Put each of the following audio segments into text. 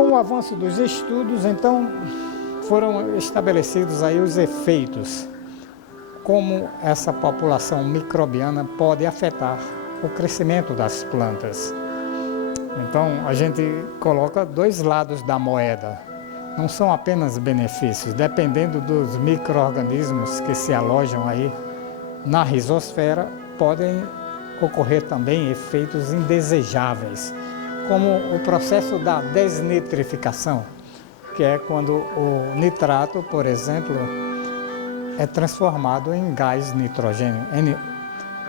Com o avanço dos estudos, então, foram estabelecidos aí os efeitos, como essa população microbiana pode afetar o crescimento das plantas. Então, a gente coloca dois lados da moeda. Não são apenas benefícios, dependendo dos micro-organismos que se alojam aí na rizosfera, podem ocorrer também efeitos indesejáveis, como o processo da desnitrificação, que é quando o nitrato, por exemplo, é transformado em gás nitrogênio,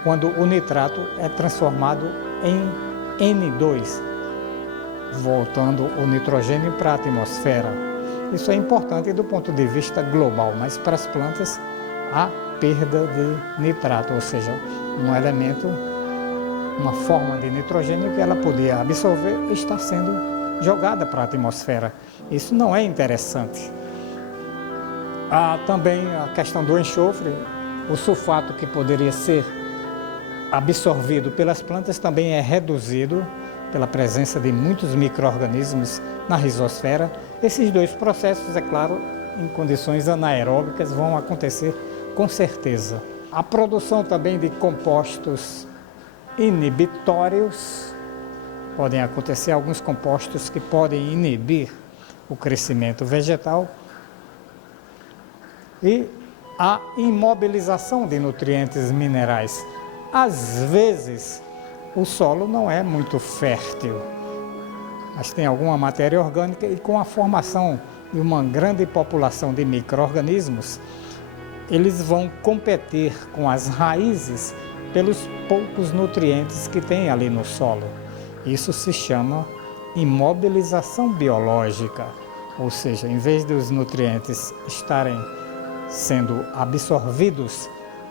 quando o nitrato é transformado em N2, voltando o nitrogênio para a atmosfera. Isso é importante do ponto de vista global, mas para as plantas há perda de nitrato, ou seja, um elemento, uma forma de nitrogênio que ela podia absorver está sendo jogada para a atmosfera. Isso não é interessante. Há também a questão do enxofre, o sulfato que poderia ser absorvido pelas plantas também é reduzido pela presença de muitos micro-organismos na rizosfera. Esses dois processos, é claro, em condições anaeróbicas vão acontecer com certeza. A produção também de compostos inibitórios, podem acontecer alguns compostos que podem inibir o crescimento vegetal, e a imobilização de nutrientes minerais. Às vezes, o solo não é muito fértil, mas tem alguma matéria orgânica, e com a formação de uma grande população de micro-organismos, eles vão competir com as raízes pelos poucos nutrientes que tem ali no solo. Isso se chama imobilização biológica, ou seja, em vez dos nutrientes estarem sendo absorvidos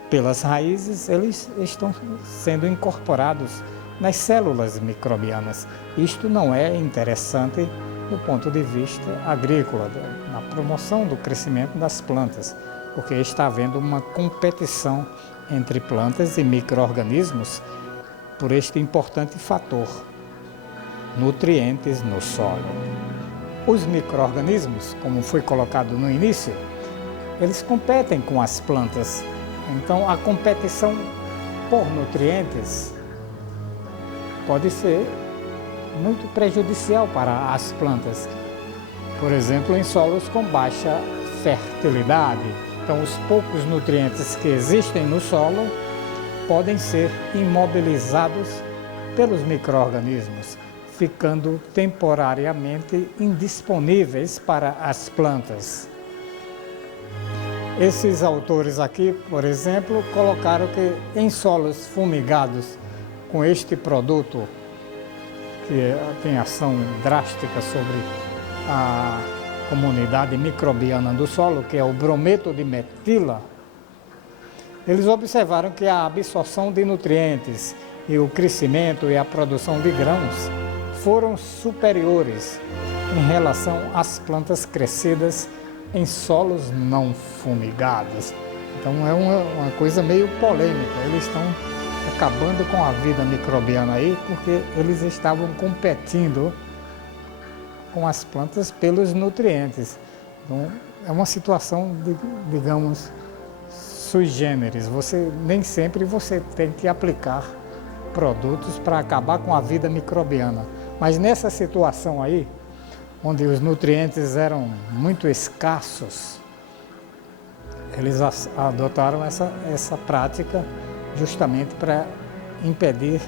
pelas raízes, eles estão sendo incorporados nas células microbianas. Isto não é interessante do ponto de vista agrícola, na promoção do crescimento das plantas, porque está havendo uma competição entre plantas e micro-organismos por este importante fator, nutrientes no solo. Os micro-organismos, como foi colocado no início, eles competem com as plantas. Então, a competição por nutrientes pode ser muito prejudicial para as plantas. Por exemplo, em solos com baixa fertilidade. Então, os poucos nutrientes que existem no solo podem ser imobilizados pelos micro-organismos, ficando temporariamente indisponíveis para as plantas. Esses autores aqui, por exemplo, colocaram que em solos fumigados com este produto, que tem ação drástica sobre a comunidade microbiana do solo, que é o brometo de metila, eles observaram que a absorção de nutrientes e o crescimento e a produção de grãos foram superiores em relação às plantas crescidas em solos não fumigados. Então é uma coisa meio polêmica. Eles estão acabando com a vida microbiana aí, porque eles estavam competindo com as plantas pelos nutrientes. Então é uma situação, digamos, sui generis. Nem sempre você tem que aplicar produtos para acabar com a vida microbiana. Mas nessa situação aí, onde os nutrientes eram muito escassos, eles adotaram essa prática justamente para impedir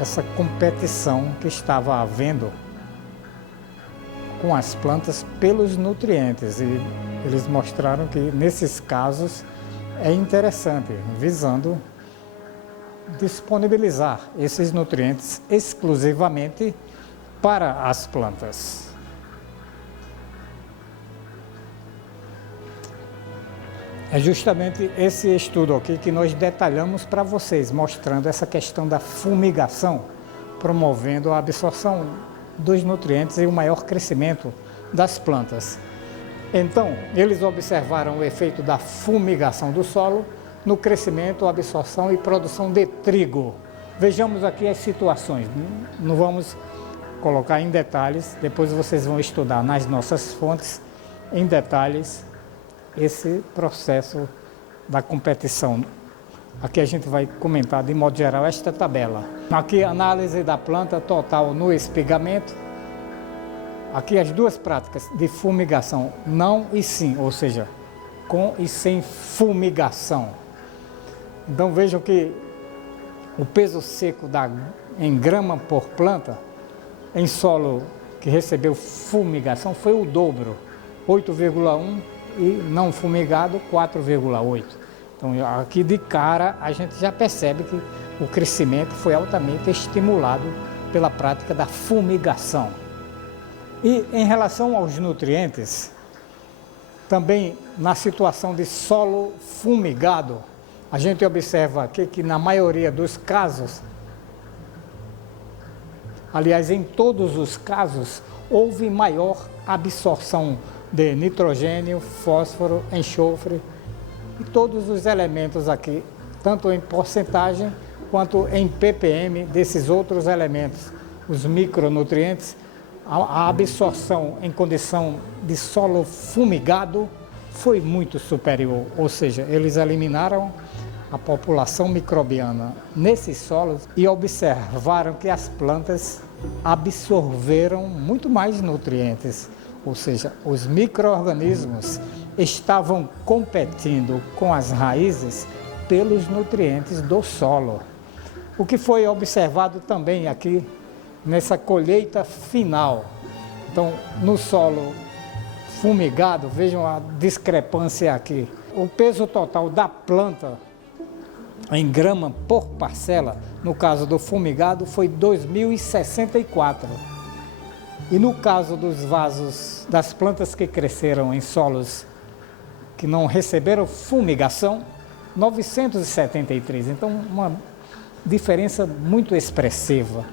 essa competição que estava havendo com as plantas pelos nutrientes. E eles mostraram que nesses casos é interessante, visando disponibilizar esses nutrientes exclusivamente para as plantas. É justamente esse estudo aqui que nós detalhamos para vocês, mostrando essa questão da fumigação, promovendo a absorção dos nutrientes e o maior crescimento das plantas. Então, eles observaram o efeito da fumigação do solo no crescimento, absorção e produção de trigo. Vejamos aqui as situações, não vamos colocar em detalhes, depois vocês vão estudar nas nossas fontes, em detalhes, esse processo da competição. Aqui a gente vai comentar de modo geral esta tabela. Aqui análise da planta total no espigamento. Aqui as duas práticas de fumigação, não e sim, ou seja, com e sem fumigação. Então vejam que o peso seco em grama por planta, em solo que recebeu fumigação, foi o dobro, 8,1 e não fumigado 4,8. Então aqui de cara a gente já percebe que o crescimento foi altamente estimulado pela prática da fumigação. E em relação aos nutrientes, também na situação de solo fumigado, a gente observa aqui que na maioria dos casos, aliás, em todos os casos, houve maior absorção de nitrogênio, fósforo, enxofre e todos os elementos aqui, tanto em porcentagem quanto em ppm desses outros elementos, os micronutrientes. A absorção em condição de solo fumigado foi muito superior, ou seja, eles eliminaram a população microbiana nesses solos e observaram que as plantas absorveram muito mais nutrientes, ou seja, os micro-organismos estavam competindo com as raízes pelos nutrientes do solo. O que foi observado também aqui nessa colheita final. Então, no solo fumigado, vejam a discrepância aqui. O peso total da planta em grama por parcela, no caso do fumigado, foi 2.064. E no caso dos vasos, das plantas que cresceram em solos que não receberam fumigação, 973. Então, uma diferença muito expressiva.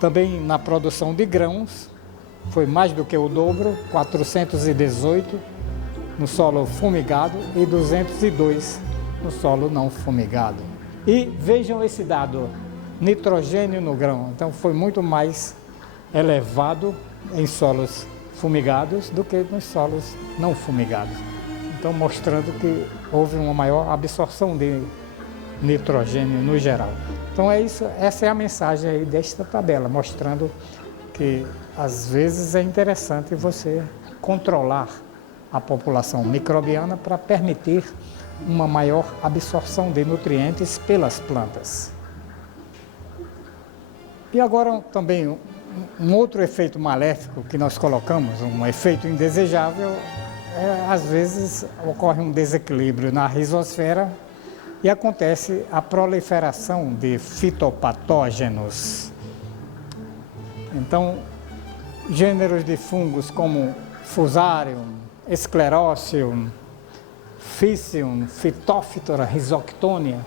Também na produção de grãos, foi mais do que o dobro, 418 no solo fumigado e 202 no solo não fumigado. E vejam esse dado, nitrogênio no grão, então foi muito mais elevado em solos fumigados do que nos solos não fumigados. Então mostrando que houve uma maior absorção de nitrogênio no geral. Então é isso, essa é a mensagem aí desta tabela, mostrando que às vezes é interessante você controlar a população microbiana para permitir uma maior absorção de nutrientes pelas plantas. E agora também um outro efeito maléfico que nós colocamos, um efeito indesejável, às vezes ocorre um desequilíbrio na rizosfera e acontece a proliferação de fitopatógenos. Então, gêneros de fungos como Fusarium, Sclerotium, Physium, Phytophthora rhizoctonia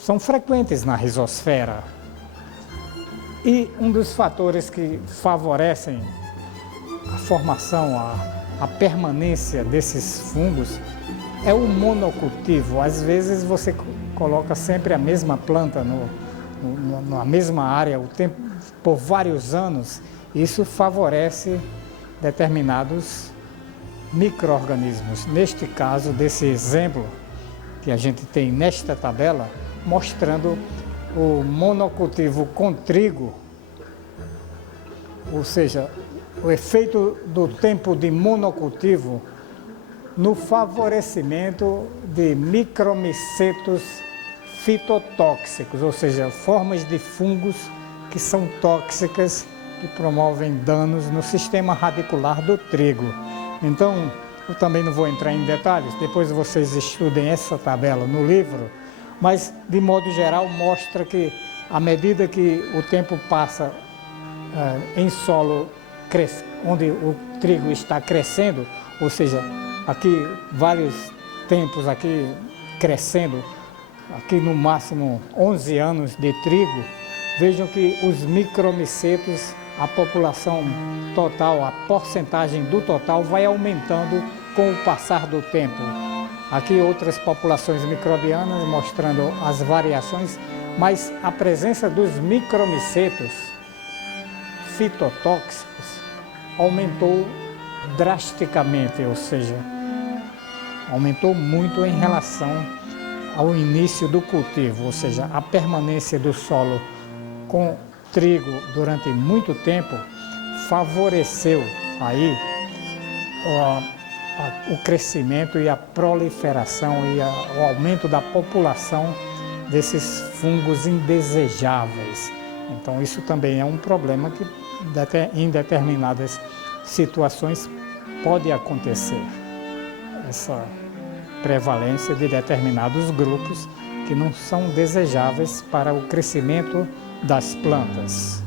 são frequentes na rizosfera. E um dos fatores que favorecem a formação, a permanência desses fungos é o monocultivo. Às vezes você coloca sempre a mesma planta na mesma área o tempo, por vários anos. Isso favorece determinados micro-organismos. Neste caso, desse exemplo que a gente tem nesta tabela, mostrando o monocultivo com trigo, ou seja, o efeito do tempo de monocultivo no favorecimento de micromicetos fitotóxicos, ou seja, formas de fungos que são tóxicas, que promovem danos no sistema radicular do trigo. Então, eu também não vou entrar em detalhes, depois vocês estudem essa tabela no livro, mas de modo geral mostra que à medida que o tempo passa em solo onde o trigo está crescendo, ou seja, aqui vários tempos aqui crescendo, aqui no máximo 11 anos de trigo, vejam que os micromicetos, a população total, a porcentagem do total vai aumentando com o passar do tempo. Aqui outras populações microbianas mostrando as variações, mas a presença dos micromicetos fitotóxicos aumentou drasticamente, ou seja, aumentou muito em relação ao início do cultivo, ou seja, a permanência do solo com trigo durante muito tempo favoreceu aí o crescimento e a proliferação e o aumento da população desses fungos indesejáveis. Então isso também é um problema que em determinadas situações pode acontecer, essa prevalência de determinados grupos que não são desejáveis para o crescimento das plantas.